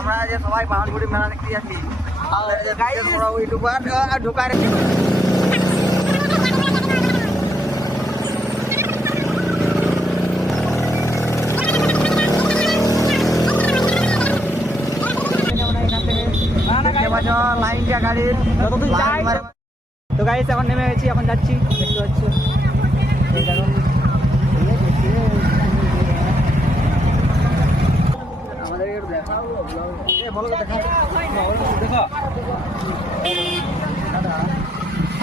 আমরা যে সবাই বাউনগুড়ি মেলা দেখতে যাচ্ছি ঢোকার লাইন দিয়া গাড়ির তো গাইস এখন নেমে গেছি, এখন যাচ্ছি, দেখতে পাচ্ছি আমাদের একটু দেখাও বলো দেখা দেখো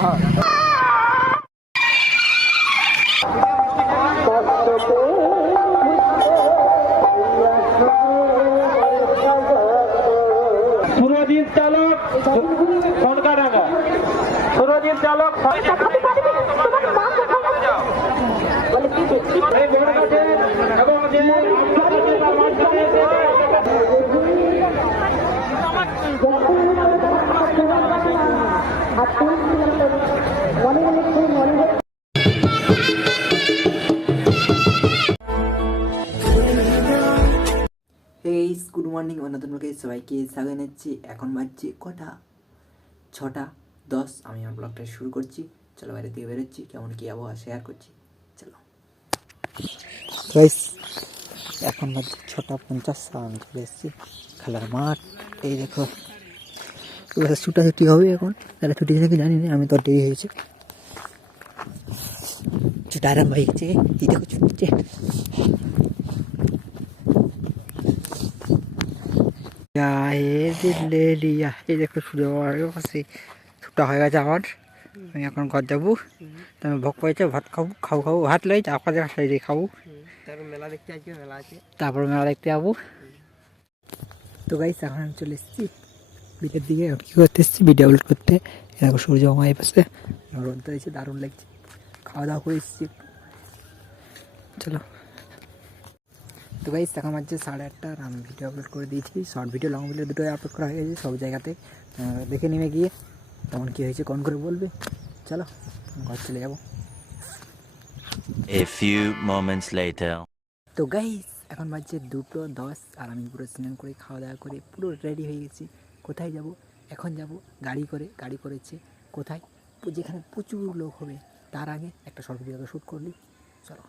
হ্যাঁ সুরজিৎ চালক সরকারাঙ্গা সুরজিৎ চালক গুড মর্নিং নতুন ব্লগে সবাইকে স্বাগত জানাচ্ছি। এখন বাজছে কটা 6:10। আমি আমার ব্লগটা শুরু করছি। চলো বাইরে থেকে বেরোচ্ছি, কেমন কি আবহাওয়া শেয়ার করছি। চলো গাইস, এখন বাজছে 6:50। আমি চলে এসেছি খেলার মাঠ। এই দেখো ছুটাছুটি হবে এখন, তাহলে ছুটি থেকে জানি না, আমি তো দেরি হয়েছে ছুটা আরাম হয়ে গেছে। এই দেখো ছুটছে, এই দেখো ছুটা হয়ে গেছে আমার। আমি এখন ঘর যাবো, তুমি ভোগ পেয়েছে, ভাত খাবো ভাত লই আপনাদের সাইডে খাবো, তারপর মেলা দেখতে আসবে, মেলা আছে, তারপর মেলা দেখতে যাবো। তো গাইস এখন আমি চলে এসেছি বিকের দিকে। কী করতে এসেছি? ভিডিও আপলোড করতে। এরকম সূর্য আমার পাশে রোদ দিয়েছে, দারুণ লাগছে। খাওয়া দাওয়া করে এসেছি। চলো তো গাইস এখন বাজছে 8:30 আর আমি ভিডিও আপলোড করে দিয়েছি। শর্ট ভিডিও, লং ভিডিও দুটোই আপলোড করা হয়ে গেছে সব জায়গাতে। দেখে নেমে গিয়ে তেমন কী হয়েছে কোন করে বলবে। চলো ঘর চলে যাবো। A few moments later. তো গাইস এখন বাজছে 2:10 আর আমি পুরো স্নান করে খাওয়া দাওয়া করে পুরো রেডি হয়ে গেছি। কোথায় যাব? এখন যাব গাড়ি করেছে কোথায়? যেখানে প্রচুর লোক হবে। তার আগে একটা শর্ট ভিডিও শ্যুট করলি। চলো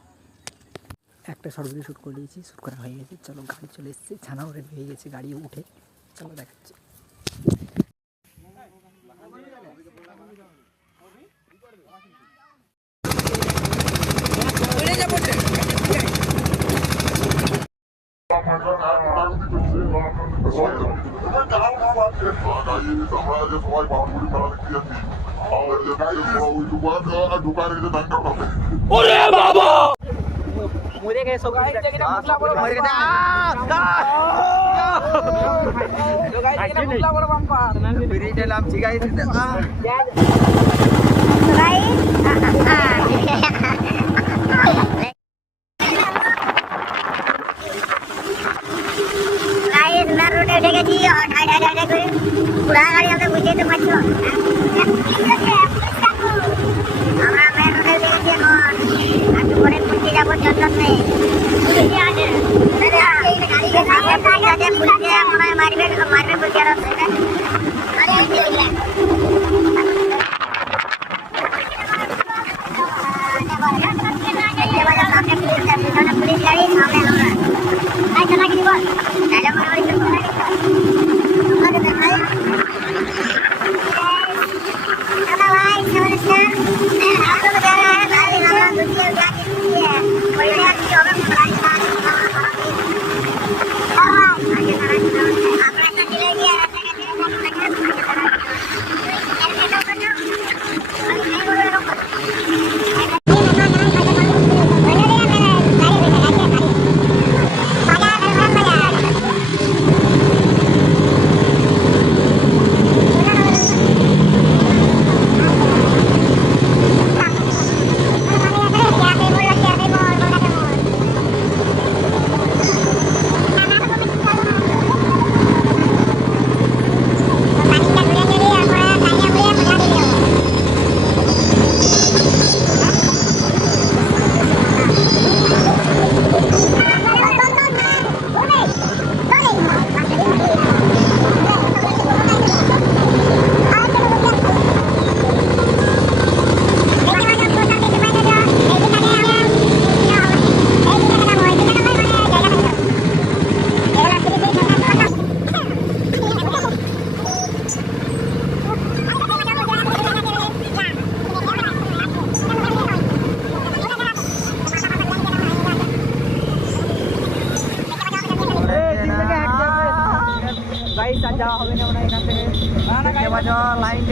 একটা শর্ট ভিডিও শ্যুট করে দিয়েছি, শ্যুট করা হয়ে গেছে। চলো গাড়ি চলে এসেছে, ছানাও রেডি হয়ে গেছে, গাড়ি উঠে চলো দেখাচ্ছি। মরে গেছে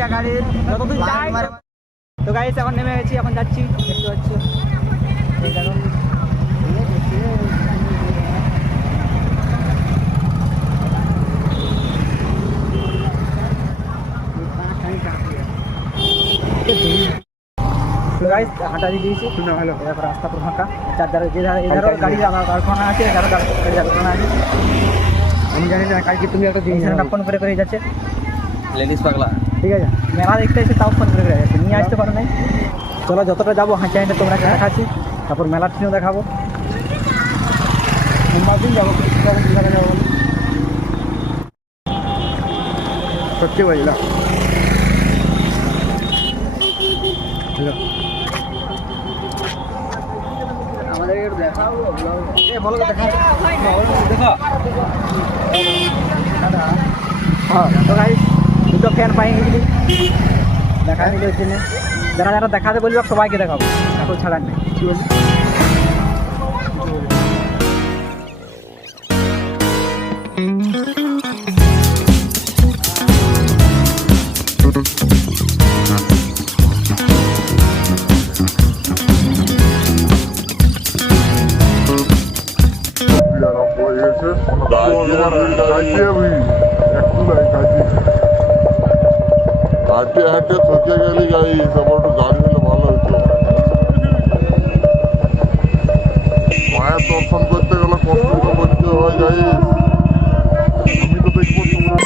ইন্ডিয়া গাড়ির যতদূর যাই। তো গাইস এখন নেমে গেছি, এখন যাচ্ছি, দেখতে পাচ্ছি এই দেখো। তো গাইস হাঁটা দিয়ে দিয়েছি, ভালো এরকম রাস্তা পুরো ফাঁকা, চারধারে যে ধারে এধারও গাড়ি কারখানা আছে, এধারও গাড়ি কারখানা আছে। আমি জানি না কালকে তুমি একটা জিনিস ফোন করে করে যাচ্ছে লেডিস পাগলা, ঠিক আছে মেলা দেখতে এসে তাও ফোন করে যাচ্ছে, নিয়ে আসতে পারো নাই। চলো যতটা যাবো হাঁটে হাঁটে তোমরা দেখাচ্ছি, তারপর মেলার সিনেও দেখাবো। সোমবার দিন যাবো, যাবো সত্যি বললাম। আমাদের একটু দেখাবো, বলো দেখা হ্যাঁ। তো গাইস দুটো ফ্যান পাই গেছিলি, দেখা দিলে ওই জন্য যারা যারা দেখাতে বলবে সবাইকে দেখাবো, এখন ছাড়ার নেই। কি বলবি? হাঁটে হাঁটে থকে গেলি গাড়ি, তারপর একটু গাড়ি হলে ভালো হতো। মায়ের দর্শন করতে গেলে কষ্ট তো করতে হয় গাড়ি। আমি তো দেখবো তোমরা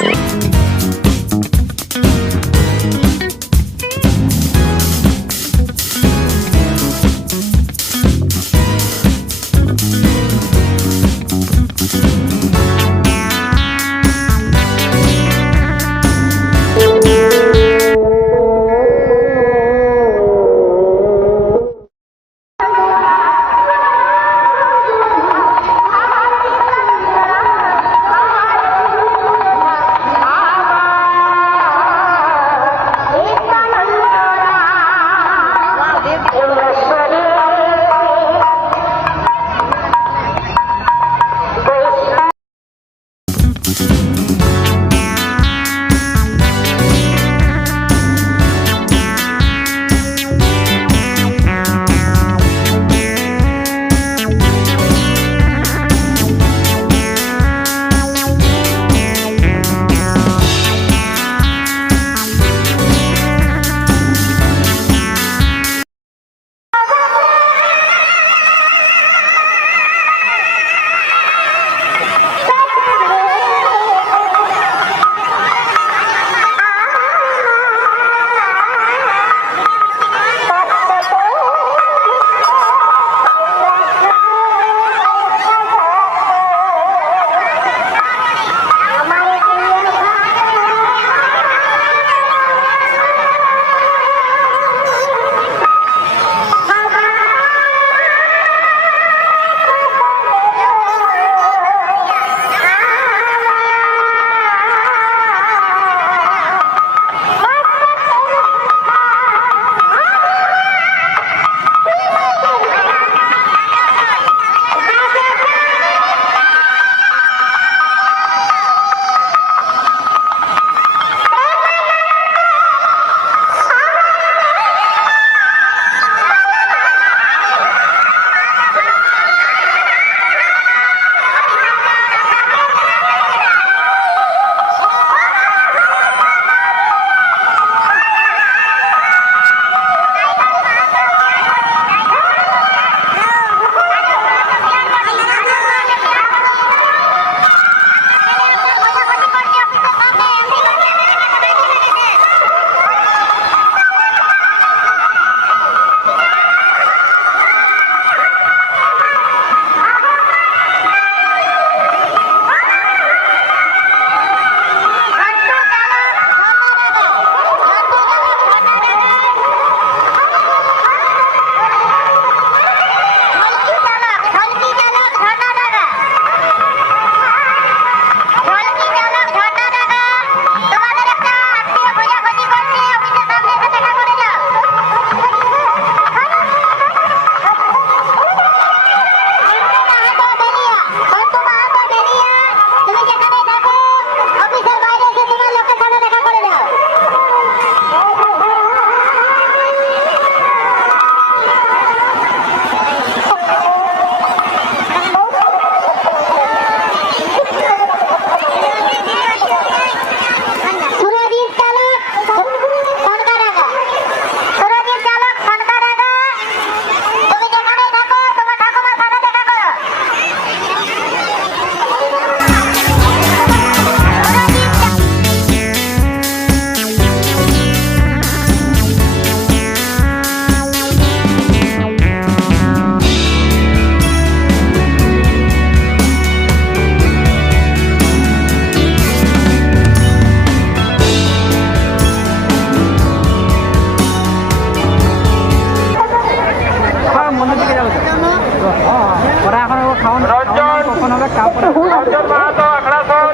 অর্জুন মাহাতো আখড়াসন,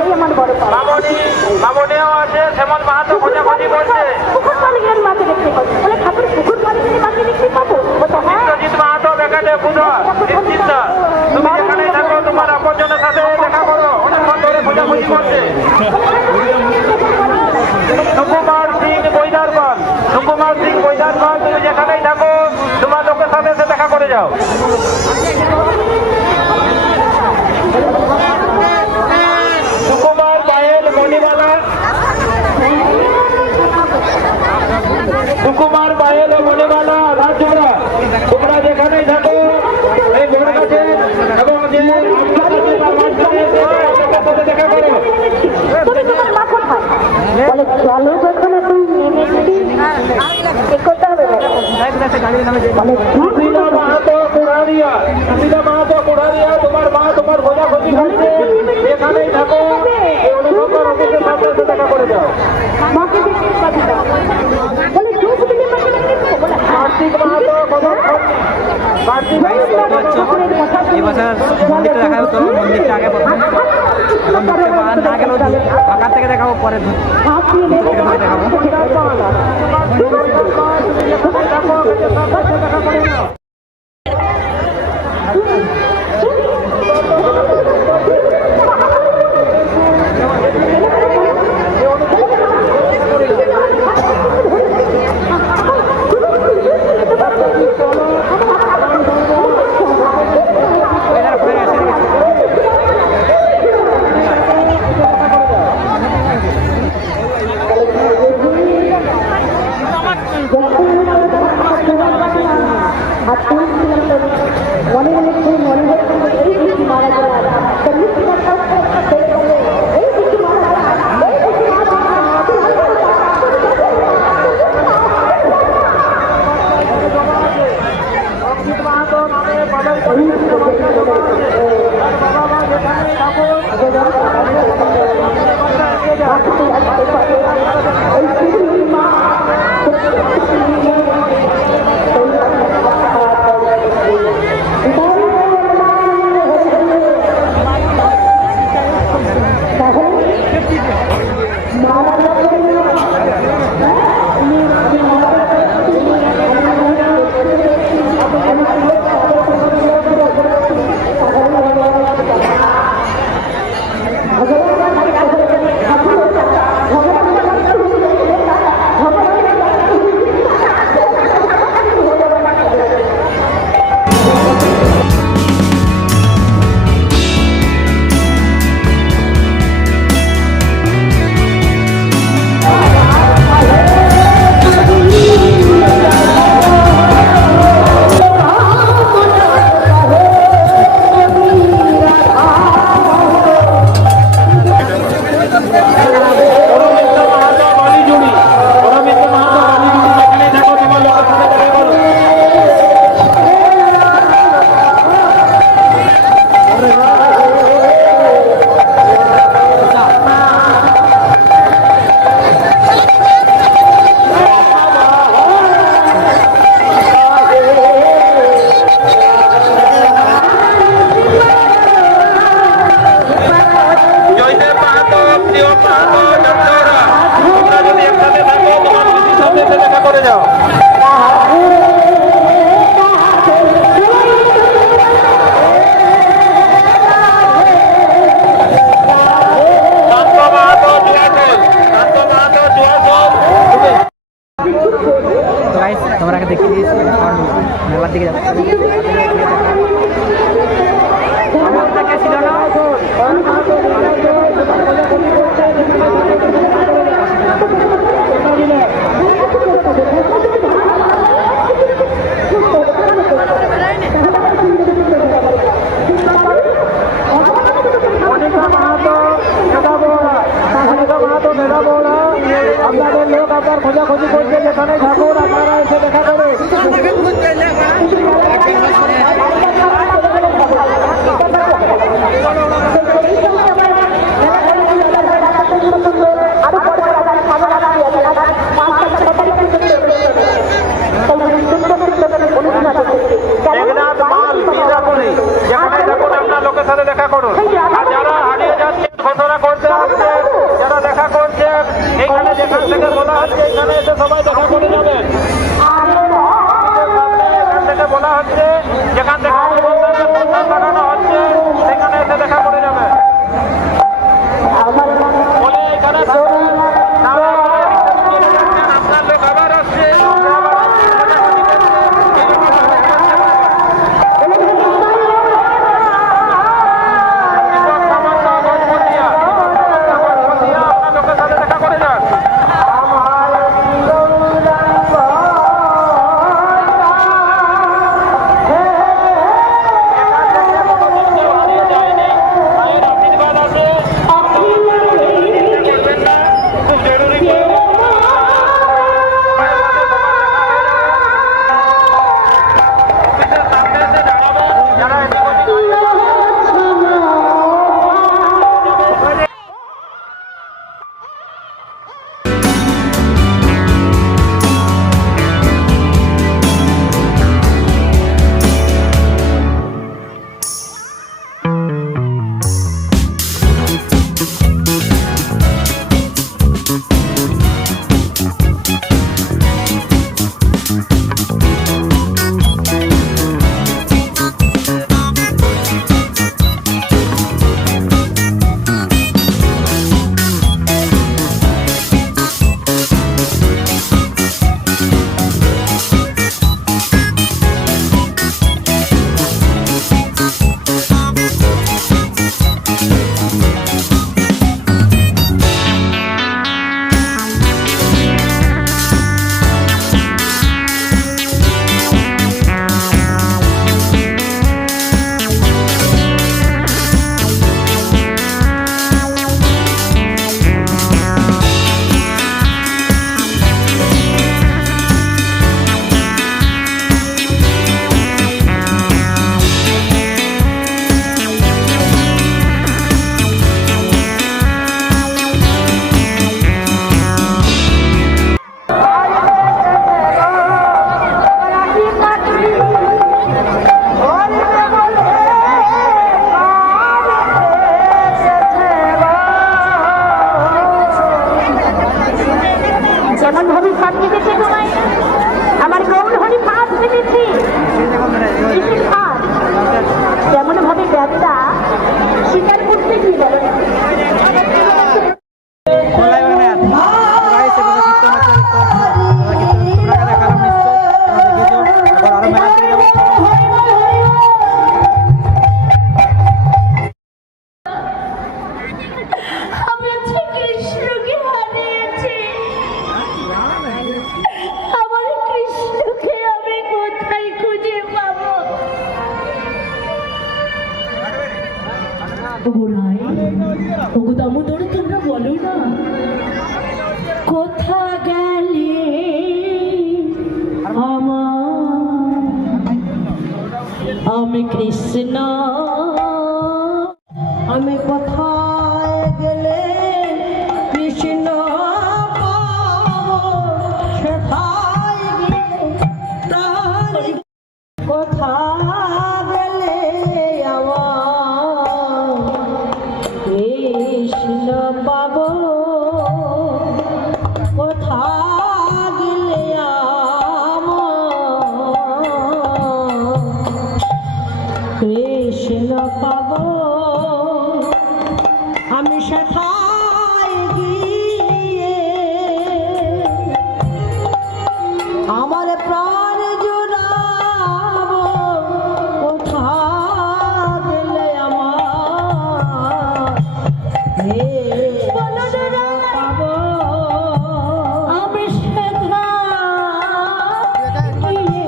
মামনিও আছে, শ্যামল মাহাতো খোঁজাখুঁজি করছে, বিশ্বজিৎ মাহাতো ব্যাকাটে বুধা, নিশ্চিন্ত তুমি যেখানেই থাকো তোমার আপনজনের সাথে দেখা করো, অনেকক্ষণ ধরে খোঁজাখুঁজি করছে। সুকুমার সিং বৈদারপাল, সুকুমার সিং বৈদারপাল, তুমি যেখানেই থাকো তোমার লোকের সাথে এসে দেখা করে যাও। সুকুমার পায়েল মণিমালা, সুকুমার পায়েল মণিমালা রাজচন্দ্রা, তোমরা যেখানেই থাকো এই ঘোড়া কাছে এবং যে সাথে দেখা করো। সুশীলা মাহাতো কুড়ারিয়া, সুশীলা মাহাতো কুড়ারিয়া, তোমার মা তোমার খোঁজাখুঁজি করছে, যেখানেই থাকো এই অনুসন্ধান অফিসের সাথে এসে দেখা করে যাও। কার্তিক মাহাতো কার্তিক এবছর মন্দিরটা দেখা হতো, মন্দিরটা আগে প্রথমে এখন ঢুকতে না গেলেও ফাঁকার থেকে দেখাবো, পরে দেখাবো। তোমরা দেখতে দিয়েছি মেলার দিকে যাচ্ছে ছিল না আপনাদের লোক আপনার খোঁজাখুঁজি করছে, যেখানে ঠাকুর আপনারা এসে দেখা করে। যেখানে ঠাকুর আপনার লোকের সাথে দেখা করুন। হচ্ছে এখানে এসে সবাই দেখা করে যাবেন। এখান থেকে বলা হচ্ছে যেখান থেকে প্রস্তাব পাঠানো হচ্ছে সেখানে এসে দেখা করে যাবেন বলে এখানে আপনার লোক আবার আসছে। আপনার লোকের সাথে দেখা করে যান। যেমন ভাবে সাথ দিতেছে তোমায় আমার গৌর হরি ফাঁস দিতেছি যেমন ভাবে ব্যবসা স্বীকার করতে কি বলো আমি আজকে কৃষ্ণকে হারিয়েছি আমার কৃষ্ণকে আমি কোথায় খুঁজে পাবো দামোদর তোমরা বলো না কোথা গেলে আমার আমি কৃষ্ণ আমি কোথায় গেলে কৃষ্ণ পাবো সেথায় গিয়ে তার কোথা গেলে আমার কৃষ্ণ পাবো কোথা গেলে আমার কৃষ্ণ পাবো আমি সেথায় গিয়ে আমার প্রাণ জুড়াবো কোথা গেলে আমার পাবো আমি সেথায় গিয়ে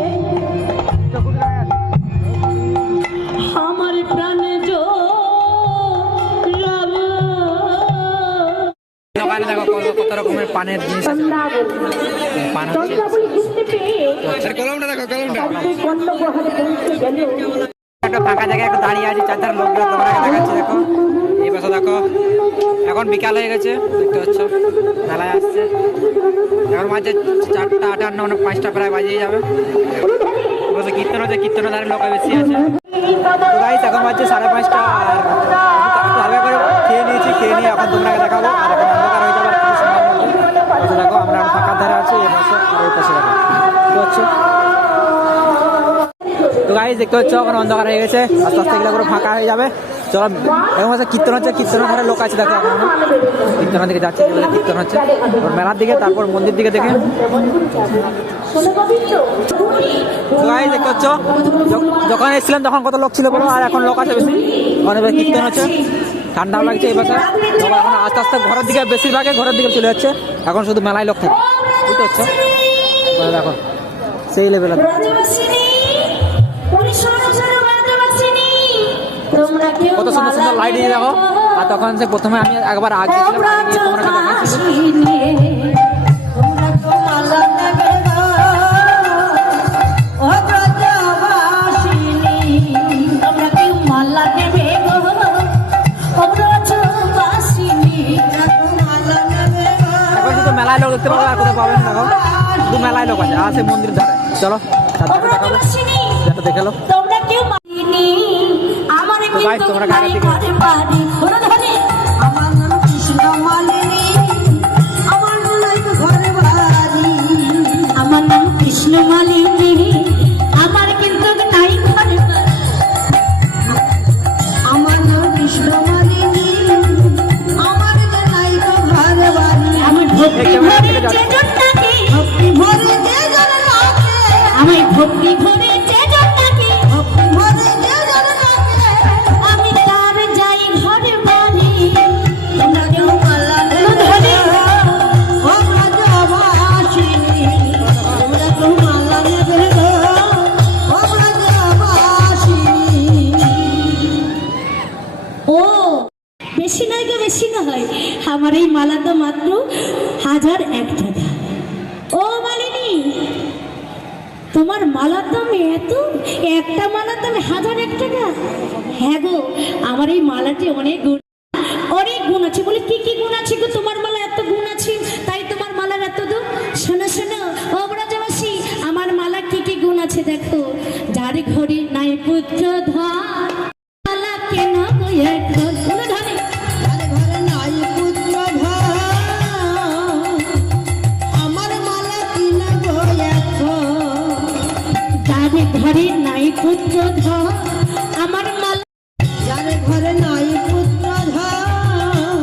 আমার প্রাণে দোকানে দেখো কত রকমের পানের জিনিস আছে পান হচ্ছে কলমটা দেখো কলমটা একটা ফাঁকা জায়গায় একটা দাঁড়িয়ে আছে চারধার লোকগুলো তোমরা দেখাচ্ছে দেখো এই পাশে দেখো এখন বিকাল হয়ে গেছে দেখতে পাচ্ছ মেলায় আসছে এখন মাঝে 4টা 58 5টা প্রায় বাজিয়ে যাবে বলছে কীর্তন হচ্ছে কীর্তনধারের লোক বেশি আছে তো গাইস এখন বাজছে 5:30 আর হালকা করে খেয়ে নিয়েছি খেয়ে নিয়ে এখন তোমরা দেখাবো আর এখন অন্ধকার হয়ে যাবে আর কিছু সময়ের মধ্যে দেখো আমরা ফাঁকা পাচ্ছ। তো গাইস দেখতে পাচ্ছ এখন অন্ধকার হয়ে গেছে, আস্তে আস্তে এগুলো পুরো ফাঁকা হয়ে যাবে। চলো এখন হচ্ছে কীর্তন হচ্ছে, কীর্তনের ধারে লোক আছে দেখো, এখন কীর্তনের দিকে যাচ্ছে, যেগুলো কীর্তন হচ্ছে মেলার দিকে, তারপর মন্দির দিকে দেখে। তো গাইস দেখতে পাচ্ছ যখন এসেছিলাম তখন কত লোক ছিল বলো, আর এখন লোক আছে বেশি, ওখানে কীর্তন হচ্ছে, ঠান্ডাও লাগছে এই বছর। তখন এখন আস্তে আস্তে ঘরের দিকে, বেশিরভাগে ঘরের দিকে চলে যাচ্ছে, এখন শুধু মেলায় লোক থাকে, বুঝতে পারছো? দেখো সেই লেভেলের কত সুন্দর সুন্দর লাইট দিয়ে দেখো। আর তখন সে প্রথমে আমি একবার আগে শুধু মেলায় লোক দেখতে পাবো, আর কোথাও পাবেন দেখো, শুধু মেলায় লোক আছে। আর সে মন্দির ধারে চলো দেখাবো, যেটা দেখালো। তোমরা গাড়ি দিকে আমার নাম কৃষ্ণ মালিনী, আমার কিন্তু নাই ঘরে, আমার নাম কৃষ্ণ মালিনী, আমার যে নাই তো ঘরে বাড়ি, আমার ভক্তি ভরে যে জনটাকে, ভক্তি ভরে যে জনটাকে, আমার ভক্তি ভরে যে জনটাকে, ভক্তি ভরে যে জনটাকে, আমি তার যাই ঘরে বাড়ি। তোমরা কেউ মালা ধরে ও ব্রজবাসিনী, তোমরা কেউ মালা নেবে ও ব্রজবাসিনী। ও বেশি নয় গো, বেশি নয়, আমার এই মালা তো মাত্র 1001 টাকা। ও মালিনী, তোমার মালার দাম এত? একটা মালার দাম 1001 টাকা? হ্যাঁ গো, আমার এই মালাটি অনেক গুণ, অনেক গুণ আছে। বলে কি কি গুণ আছে গো তোমার মালা? এত গুণ আছে তাই তোমার মালার এত দাম? শোনো শোনো ও ব্রজবাসী, আমার মালা কি কি গুণ আছে দেখো। যার ঘরে নাই পুত্র ধন, মালা কেন গো এখন? শোনো ধনে, যার ঘরে নাই পুত্র ধন, আমার মালা কিন গো এখন। যার ঘরে নাই পুত্র ধন, আমার মালা, যার ঘরে নাই পুত্র ধন,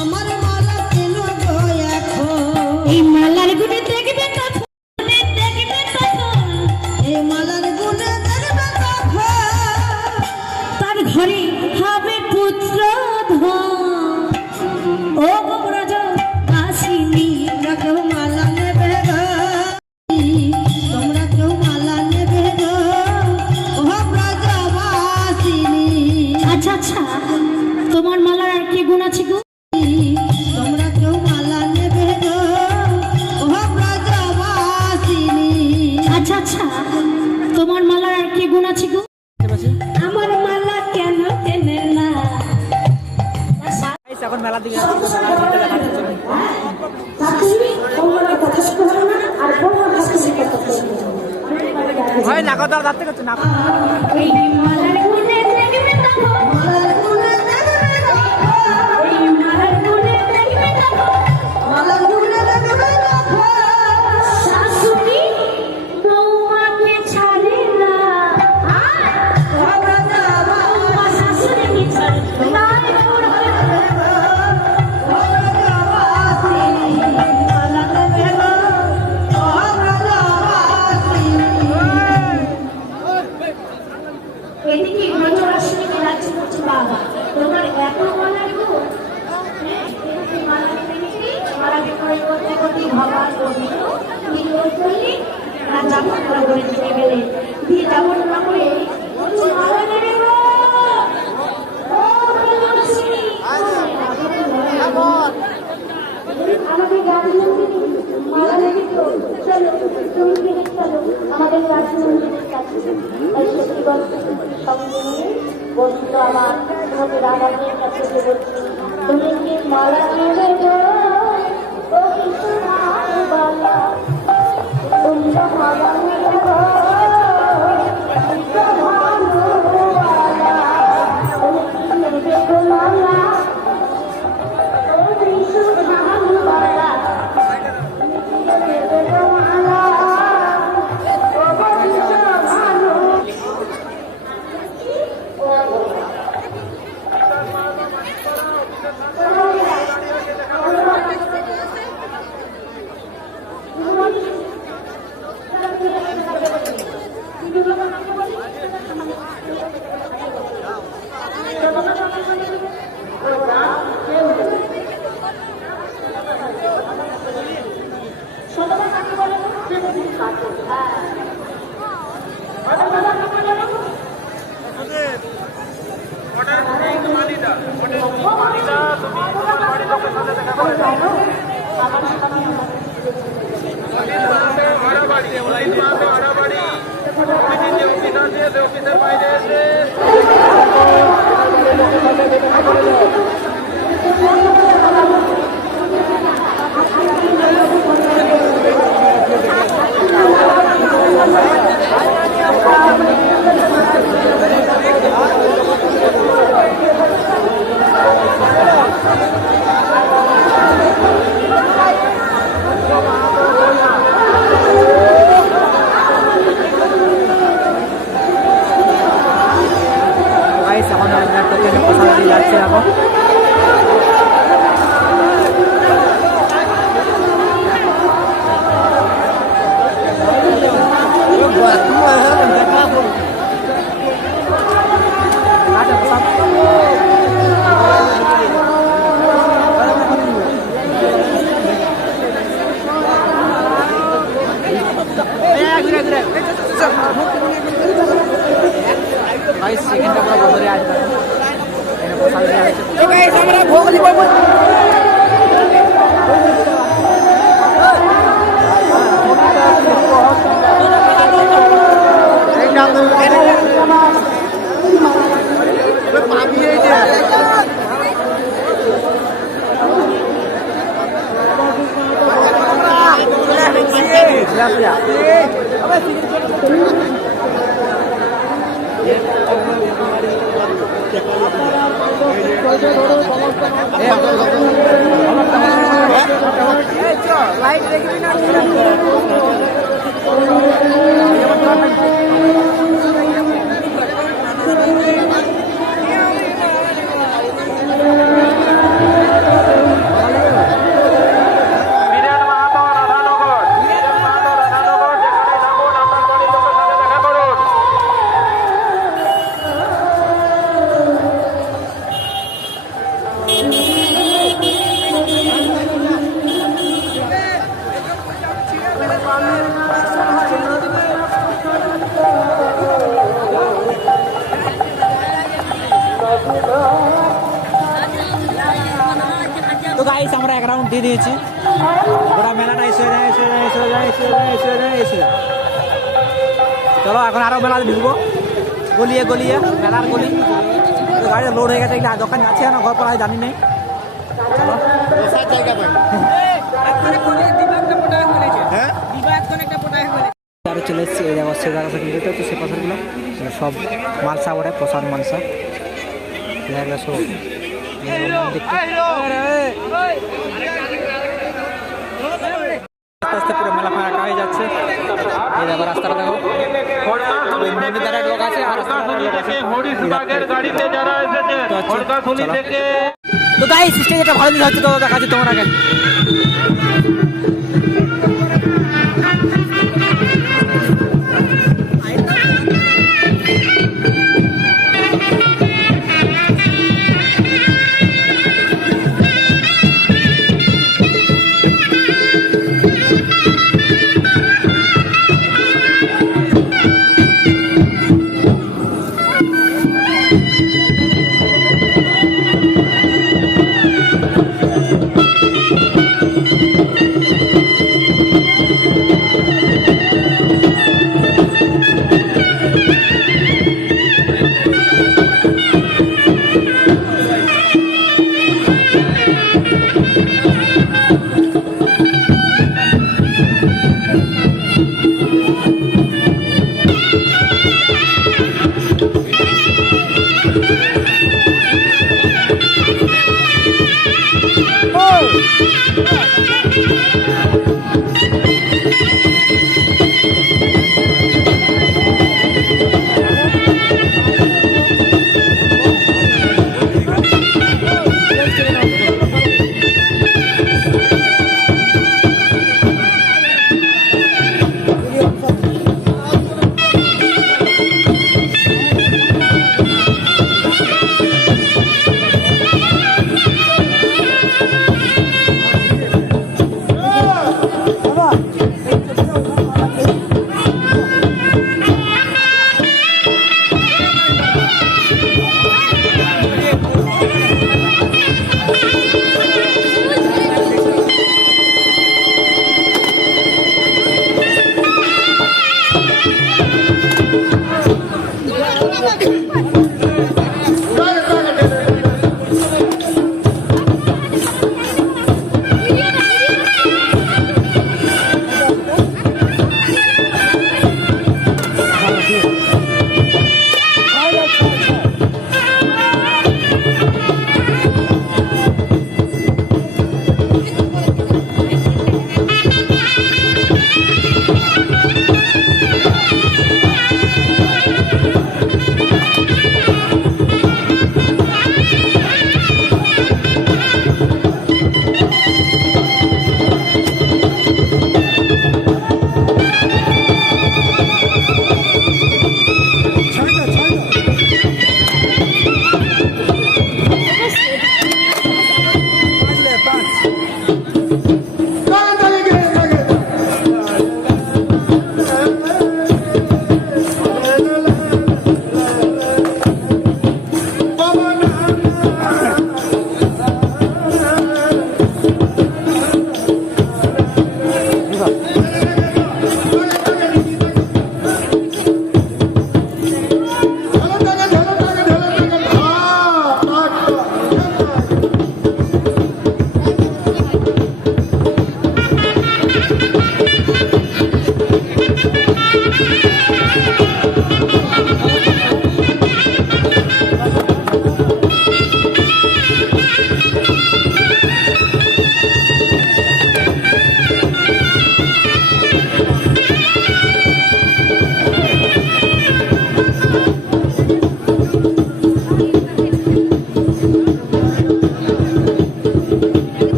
আমার মালা কেন গো এখন। এই মালার গুণে দেখবে কখন, দেখবে কখন, এই মালার গুণে দেখবে কখন, তার ঘরে হবে পুত্র ধন। ও গো ব্রজবাসিনী, তোমরা কেউ মালা নেবে গো, তোমরা কেউ মালা নেবে গো ও ব্রজবাসিনী। আচ্ছা আচ্ছা, তোমার মালার আর কি গুণ আছে গো? তোমরা কেউ মালা নেবে গো ও ব্রজবাসিনী। আচ্ছা আচ্ছা, তোমার মালার আর কি গুণ আছে গো? আমার মালা কেন কেনে না? এখন মেলার দিকে হয় না কথা যাতে করছো না। এই মালার গুণে দেখবে তখন, মালার গুণে দেখবে তখন, এই মালার গুণে দেখবে তখন, মালার গুণে দেখবে তখন, শাশুড়ি বৌমাকে ছাড়ে না, আর বৌমা শাশুড়িকে ছাড়ে না। এদিকে ব্রজবাসিনীকে রাজ্য করছে বাবা, তোমার এত মালা গো, মালা দেখি মালা বিক্রয় করতে করতে ভগবান গোবিন্দ তিনি ওই করলি না যাপন করা করে দিতে গেলে দিয়ে যাপন না করে মালা নেবে গো। ও ব্রজবাসিনী, আমাদের গাড়ি মালা নেবে তো, চলো তুমি ফিরে চলো আমাদের গাড়ি মন্দিরের কাছে। বন্ধু আমার তোমাকে রাধাদের কাছে বলছি, তুমি কি মালা নেবে গো? তোমরা মালা নেবে গো, মালা গাইস আমাদের টোকেনে প্রসাদ দিয়ে যাচ্ছে এখন। गाइस সেকেন্ডটা পুরো বদলে আসবে এখানে প্রসাদ দেওয়া হয়েছে। তো গাইস আমরা ভোগ দিব। বীরেন মাহাতো রাধানগর, বীরেন মাহাতো রাধানগর, যেখানে থাকুন আপনার বাড়ির লোকের সাথে দেখা করুন। তো গাইস আমরা এক রাউন্ড দিয়ে দিয়েছি, গোটা মেলাটা এসে যায় এসে যায় এসে যায় এসে যায় এসে যায় এসে যায়। চলো এখন আরো মেলা ঢুকবো গলিয়ে গলিয়ে মেলার গলি। তো গাড়ি লোড হয়ে গেছে, এগুলো দোকান যাচ্ছে না ঘর পড়ায় জানি নেই। আরো চলে এসেছি এই জায়গা সে জায়গা থেকে যেতে হচ্ছে সে পাথরগুলো সব মালসা ওঠে, প্রসাদ মালসা এগুলো সব আস্তে আস্তে পুরো মেলা ফাঁকা হয়ে যাচ্ছে। এই দেখো রাস্তাটা দেখো, নদীর ধারে লোক আছে আর রাস্তার ধারে লোক আছে। হরিশবাগের গাড়িতে যারা এসেছেন, খড়কাশুনি থেকে তো গাইস স্টেজ এটা ভালো দিন হচ্ছে, তো দেখাচ্ছি তোমার আগে।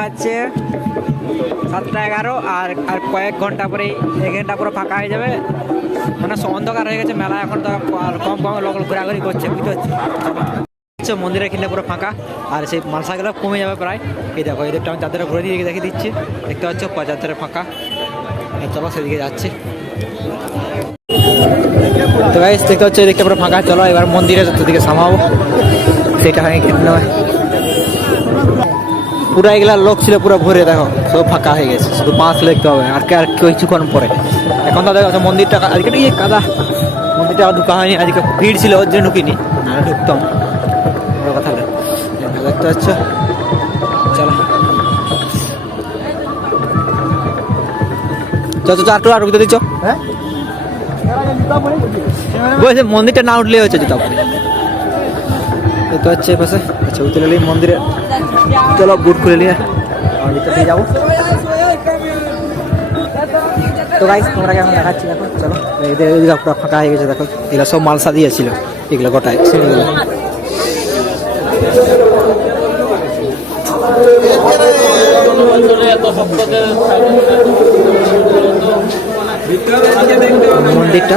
বাজছে 7:11 আর আর কয়েক ঘন্টা পরে 1 ঘন্টা পুরো ফাঁকা হয়ে যাবে, মানে অন্ধকার হয়ে গেছে। মেলা এখন তো আর কম কম লোক ঘোরাঘুরি করছে, বুঝতে পারছি। মন্দিরের কিনে পুরো ফাঁকা, আর সেই মালসাগুলো কমে যাবে প্রায়। এই দেখো এদেরটা আমি চাঁদের ঘুরে দিয়ে দেখে দিচ্ছি, দেখতে পাচ্ছ চাঁদের ফাঁকা। চলো সেদিকে যাচ্ছি। তো গাইস দেখতে হচ্ছে এদিকটা পুরো ফাঁকা। চলো এবার মন্দিরের দিকে সামাবো, সেটা হয় কেমন হয়। পুরো এগুলা লোক ছিল পুরো ভরে, দেখো সব ফাঁকা হয়ে গেছে, শুধু পাঁচ দেখতে হবে আর কিছুক্ষণ পরে। এখন তো দেখো মন্দিরটা আজকে কাদা, মন্দিরটা ঢুকা হয়নি, আজকে ভিড় ছিল ওর জন্য ঢুকিনি, না ঢুকতাম। বড় কথা দেখতে পাচ্ছ। চলো চারটু আর ঢুকতে দিচ্ছ। হ্যাঁ বলছে মন্দিরটা না উঠলেই হচ্ছে জুতা পরে। দেখতে পাচ্ছে পাশে ছবি তুলে নিই মন্দিরে। চলো বুট খুলে নিয়ে ভিতরে দিয়ে যাবো। তো গাইস তোমরা এখন দেখাচ্ছি, দেখো চলো এদের পুরো ফাঁকা হয়ে গেছে। দেখো এগুলো সব মালসা দিয়েছিল, এগুলো গোটায় শুনে মন্দিরটা।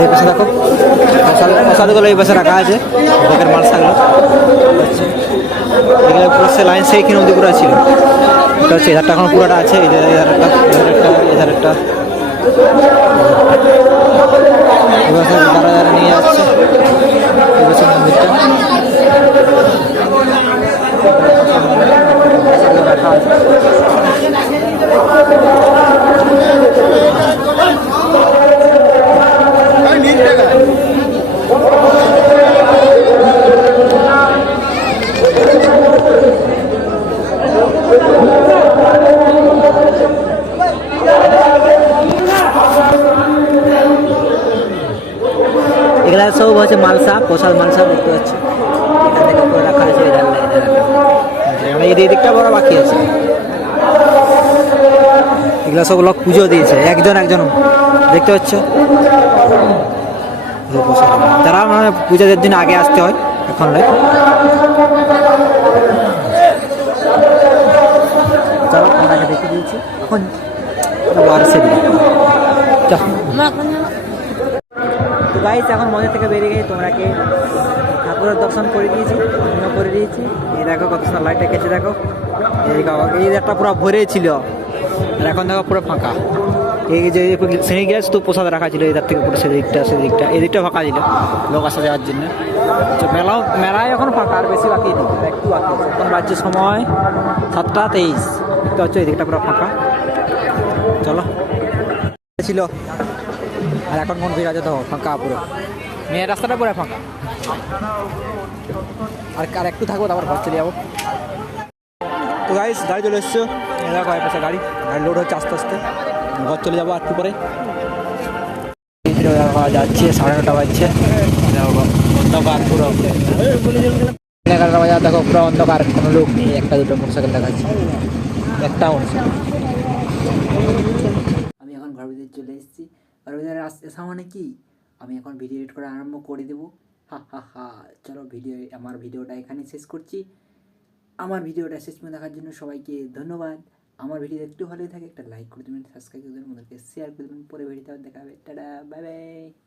এই পাশে দেখো প্রসাদগুলো এই পাশে রাখা আছে, ভোগের মালসাগুলো। এগুলো পুরো সে লাইন সেইখানে অব্দি পুরো ছিল। এটা হচ্ছে এধারটা এখন পুরোটা আছে, এধার একটা যারা নিয়ে যাচ্ছে মন্দিরটা। রাখা আছে এগুলা সব হচ্ছে মালসা, প্রসাদ মালসা দেখতে পাচ্ছি। এখানে রাখা আছে, এই দিকটা বড় বাকি আছে। এগুলা সব লোক পুজো দিয়েছে, একজন দেখতে পাচ্ছ। যারা মানে পূজাদের দিন আগে আসতে হয়, এখন নয়। চলো আপনাকে দেখে দিয়েছি, এখন তো গাইস এখন মন্দির থেকে বেরিয়ে গিয়ে তোমরাকে ঠাকুরের দর্শন করে দিয়েছি, করে দিয়েছি। এই দেখো কত সুন্দর লাইট রেখেছে, দেখো এই একটা পুরো ভরে ছিল, আর এখন দেখো পুরো ফাঁকা। এই যে শ্রেণী গ্যাস তো প্রসাদ রাখা ছিল, এদের থেকে পুরো এদিকটা ফাঁকা ছিল লোক আসা যাওয়ার জন্য। মেলায় এখন ফাঁকা, আর বেশি বাকি নেই, একটু বাকি আছে। এখন বাজছে সময় 7:23, দেখতে পাচ্ছ এদিকটা পুরো ফাঁকা। চলো ছিল, আর এখন কোন ভিড় আছে তো ফাঁকা পুরো, মেয়ের রাস্তাটা পুরো ফাঁকা। আর একটু থাকবো, তারপর ঘর চলে যাবো। তো গাইস গাড়ি চলে এসছো, দেখো পাশে গাড়ি লোড হচ্ছে আস্তে আস্তে। ঘর চলে যাবো একটু পরে। যাচ্ছে 9:30 বাজছে, অন্ধকার পুরো। 11টা বাজে, দেখো পুরো অন্ধকার, কোনো লোক নেই, একটা দুটো মোটরসাইকেল দেখাচ্ছে, একটা মোটরসাইকেল। আমি এখন ঘর ভিতরে চলে এসেছি। ঘর ভিতরে আসা মানে কি, আমি এখন ভিডিও এডিট করা আরম্ভ করে দেবো। চলো আমার ভিডিওটা এখানে শেষ করছি। আমার ভিডিওটা শেষ পর্যন্ত দেখার জন্য সবাইকে ধন্যবাদ। আমার ভিডিও একটু ভালোই থাকে একটা লাইক করে দেবেন, সাবস্ক্রাইব করে দেবেন, ওদেরকে শেয়ার করে দেবেন। পরে ভিডিওতে দেখা হবে, টাটা, বাই বাই।